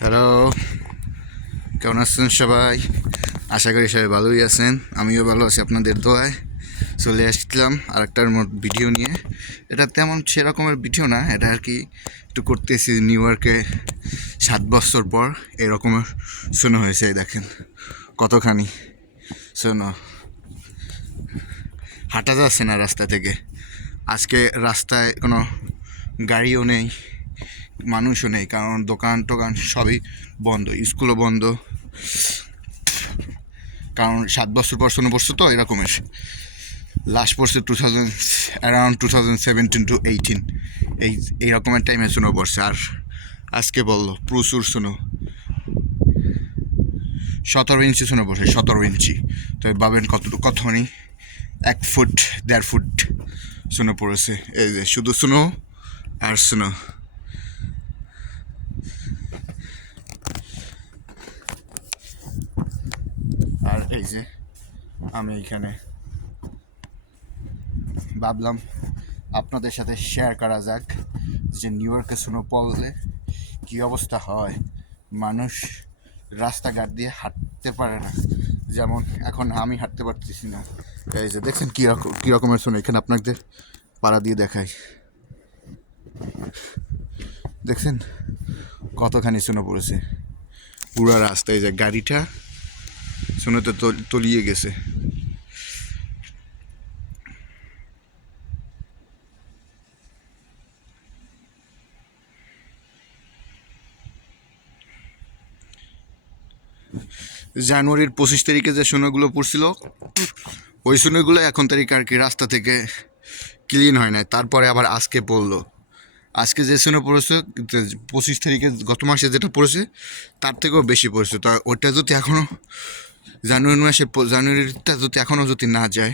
Hello, কেমন আছেন সবাই? আশা করি সবাই ভালোই আছেন। আমিও ভালো আছি আপনাদের দোয়ায়। চলে আসলাম আরেকটার ভিডিও নিয়ে। এটা তেমন সেরকমের ভিডিও না, এটা আর কি একটু করতেছি। নিউ ইয়র্কে 7 বছর পর এরকমের শোনা হয়েছে। দেখেন কতখানি শোনো, হাঁটা যাচ্ছে না রাস্তা থেকে। আজকে রাস্তায় কোনো গাড়িও নেই, মানুষও নেই, কারণ দোকান টোকান সবই বন্ধ, স্কুলও বন্ধ। কারণ 7 বছর পর শোনা পড়ছে তো এরকমের। লাস্ট পড়ছে অ্যারাউন্ড 2017 to 18, এই রকমের টাইমে শোনা পড়ছে। আর আজকে বললো প্রচুর শোনো, 17 ইঞ্চি শোনা পড়ছে, 17 ইঞ্চি। তো ভাবেন কতখানি, 1 ফুট 1.5 ফুট শোনা পড়েছে। এই যে শুধু শোনো আর শোনো। আর এই যে আমি এইখানে ভাবলাম আপনাদের সাথে শেয়ার করা যাক যে নিউ ইয়র্কে স্নো পড়লে কী অবস্থা হয়। মানুষ রাস্তাঘাট দিয়ে হাঁটতে পারে না, যেমন এখন আমি হাঁটতে পারতেছি না। এই যে দেখছেন কী রকমের স্নো, এখানে আপনাদের পাড়া দিয়ে দেখাই। দেখছেন কতখানি স্নো পড়েছে পুরো রাস্তায়। যে গাড়িটা স্নোতে তলিয়ে গেছে। জানুয়ারির 25 তারিখে যে সোনাগুলো পড়ছিল, ওই সোনাগুলো এখন তারিখ আর কি রাস্তা থেকে ক্লিন হয় না। তারপরে আবার আজকে পড়লো। আজকে যে সোনা পড়েছে 25 তারিখে, গত মাসে যেটা পড়েছে তার থেকেও বেশি পড়েছে। তো ওইটা যদি এখনও জানুয়ারিটা যদি এখনও যদি না যায়,